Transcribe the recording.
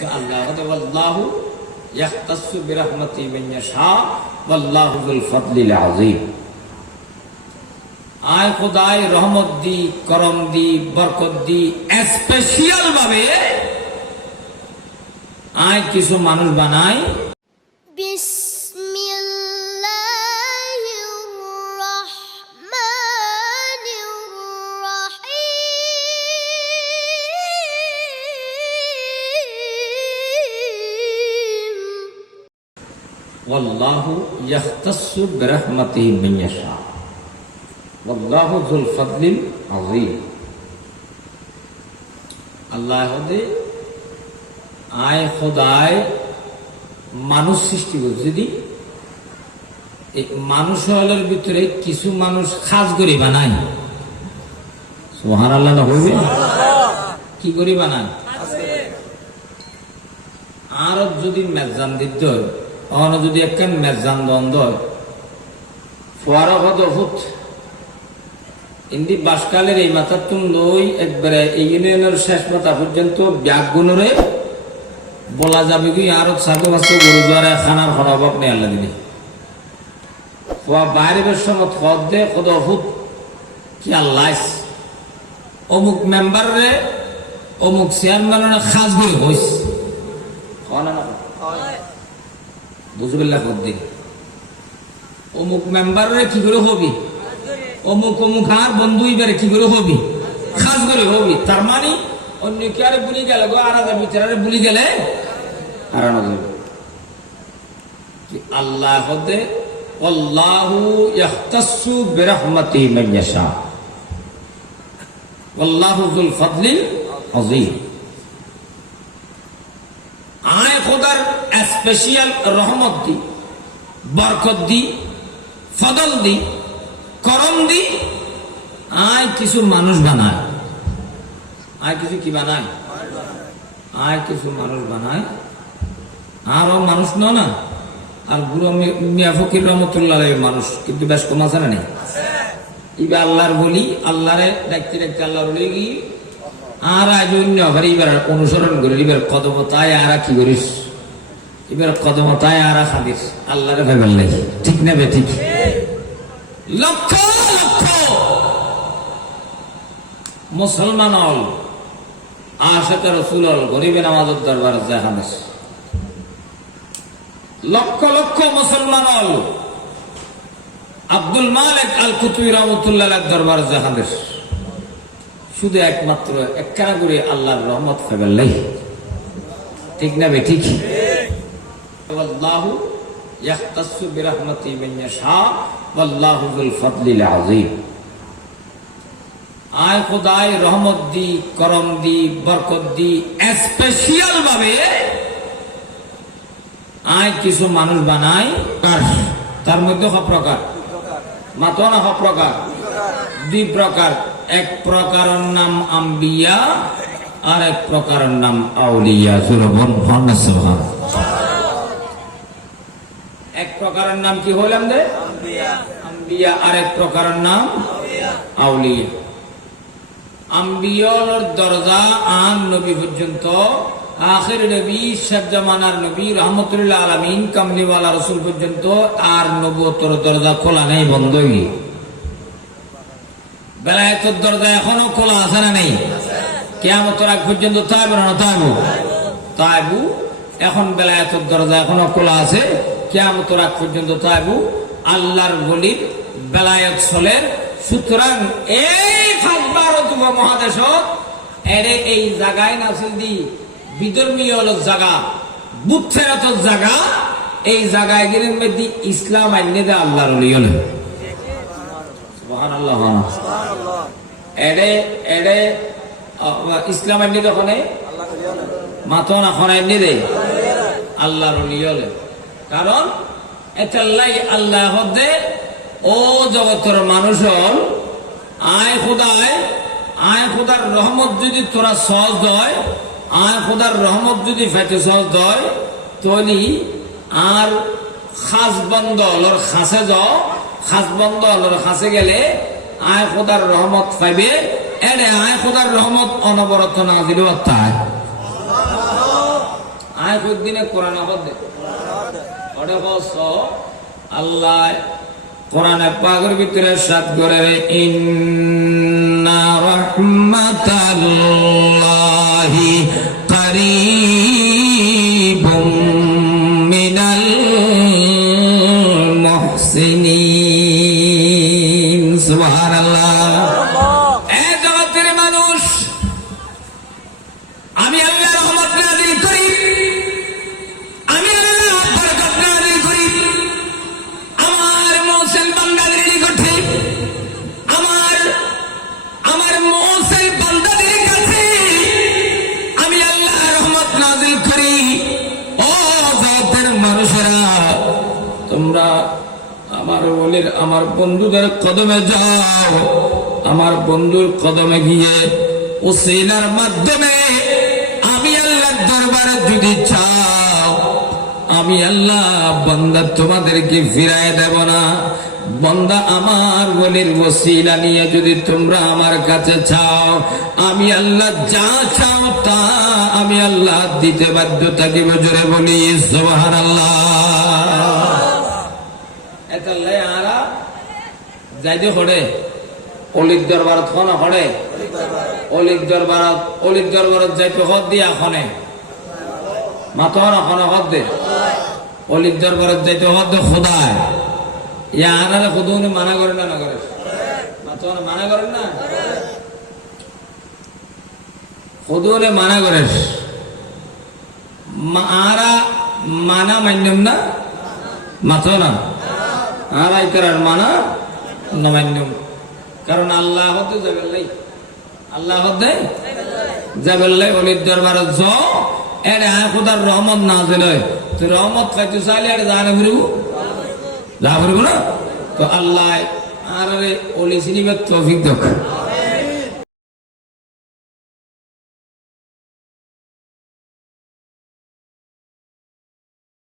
তো আল্লাহ আল্লাহু দি করম দি দি স্পেশাল ভাবে আয় কিছু মানুষ বানায়। বিশ্ব আল্লাহ মানুষ সৃষ্টি করছে যদি মানুষ হলের ভিতরে কিছু মানুষ খাস করি বানায় সোহান আল্লাহ হইবে? কি করি বানায় আর যদি মেজান দিতে হয় তখন যদি একখান মেজান দ্বন্দ্ব হয়, ফোয়ারা কত ফুট ইন্দি বাসকালের এই মাথা তুম লই একবারে এই ইউনিয়নের শেষ মাথা পর্যন্ত ব্যাগ গুণরে বলা যাবে কি আর সাধু মাসে গুরুদ্বারে খানার অভাব নেই আল্লাহ দিনে। খোয়া বাইরে বেশ খদ দে কত ফুট কি আল্লাহ অমুক মেম্বার অমুক চেয়ারম্যানের খাস হইছে হয় না। বুঝবিল্লা দিন অমুক মেম্বারে কি করে হবি? অমুক অমুক আর বন্ধু এবারে কি করে হবি? খাস করে হবি। তার মানে অন্য কি আরে বুলি গেলে গো, আর আগে বিচারে বুলি গেলে আল্লাহ হতে আল্লাহু আয় খোদার স্পেশাল রহমত দি, বরকত দি, ফদল দি, করম দি, আয় কিছু মানুষ বানায়। আয় কিছু কি বানায়? আয় কিছু মানুষ বানায়। আরও মানুষ ন না? আর মি- মিয়া ফকির রহমতুল্লাহ মানুষ, কিন্তু বেশ কম আছে না নেই? আল্লাহর বলি, আল্লাহরে ডাকতে ডাকতে আল্লাহর বলি গিয়ে আর আজ অন্য এবার অনুসরণ করি এবার কদম তাই আর কি করিস? এবার কদম তাই আর খাদিস আল্লাহরে ভাবেন নাই। ঠিক না বে ঠিক লক্ষ লক্ষ। মুসলমান হল আশাকে রসুল হল গরিবের আমাদের দরবার যায় হামেশ লক্ষ লক্ষ মুসলমান হল আব্দুল মালিক আল কুতুই রহমতুল্লাহ দরবার জাহাদেশ শুধু একমাত্র একখানা করে আল্লাহর রহমত ফেবেল্লাই ঠিক না বে ঠিক কিছু মানুষ কার- তার মধ্যে হ প্রকার। মাতো না হ প্রকার। দুই প্রকার। এক প্রকারের নাম আম্বিয়া আর এক প্রকারের নাম আউলিয়া। প্রকারের নাম কি হইলাম দে আম্বিয়া। আর এক প্রকারের নাম? আউলিয়া। আম্বিয়র দরজা আন নবী পর্যন্ত আখের নবী শেখ জামানার নবী রহমতুল্লাহ আলমিন কামলিওয়ালা রসুল পর্যন্ত আর নবতর দরজা খোলা নেই বন্ধ বেলায়তের দরজা এখনও খোলা আছে না নেই? কেয়ামতের আগ পর্যন্ত তাইব না তাইবু? তাইবু। এখন বেলায়তের দরজা এখনও খোলা আছে। কেয়ামতের আগ পর্যন্ত আল্লাহর বেলায়ত চলের। সুতরাং এই মহাদেশ এরে এই জায়গায় নাছিল দি বিধর্মীয় হল জায়গা বুথের জায়গা এই জায়গায় গেলে মধ্যে ইসলাম আইনে দে হলে। এডে এডে ইসলাম আইনি তখন মাথো না দে আল্লাহর হলে। কারণ এতাল্লাই আল্লাহ ও জগতের মানুষ আয় খুদায়, আয় খুদার রহমত যদি তোরা সহজ হয়, আয় খুদার রহমত যদি ফেটে সহজ হয়, তলি আর খাস বন্ধ হলর খাসে যাও, খাস বন্ধ হলর খাসে গেলে আয় খোদার রহমত পাইবে, এনে আয় খোদার রহমত অনবরত না দিলেও তাই আয় দিনে কোরআন আবাদ দে ওটা কস আল্লাহ কোরআনে পাগের ভিতরে সাত করে রে, ইন্না রহমাতাল্লাহি করিবুম আমার বলির আমার বন্ধুদের কদমে যাও। আমার বন্ধুর কদমে গিয়ে উসিলার মাধ্যমে আমি আল্লাহ দরবারে যদি চাও আমি আল্লাহ বন্দা তোমাদেরকে ফিরায় দেব না। বন্দা আমার বলির ওসিলা নিয়ে যদি তোমরা আমার কাছে চাও আমি আল্লাহ যা চাও তা আমি আল্লাহ দিতে বাধ্য থাকিব জোরে বলি সোহান আল্লাহ। আরা যাইতে হড়ে অলির দরবারত খন হড়ে অলির দরবারত অলির দরবারত যাইতে হদ দিয়া খনে মাতর হদ দে। অলির দরবারত যাইতে হদ দে খোদায়। ইয়া মানা করে না করে মাতর মানা করেন না? খুদুনে মানা করে আরা মানা না? মাতো না? মানা নমান্যম। কারণ আল্লাহ হতে যাবেল্লাই আল্লাহ হতে যাবেল্লাই অলির দরবারে জ এর হ্যাঁ খোদার রহমত না দিলে তো রহমত খাইতে চাইলে এটা জানে ফিরব। যা ফিরব না। তো আল্লাহ আর অলি সিনিবার তৌফিক দেখ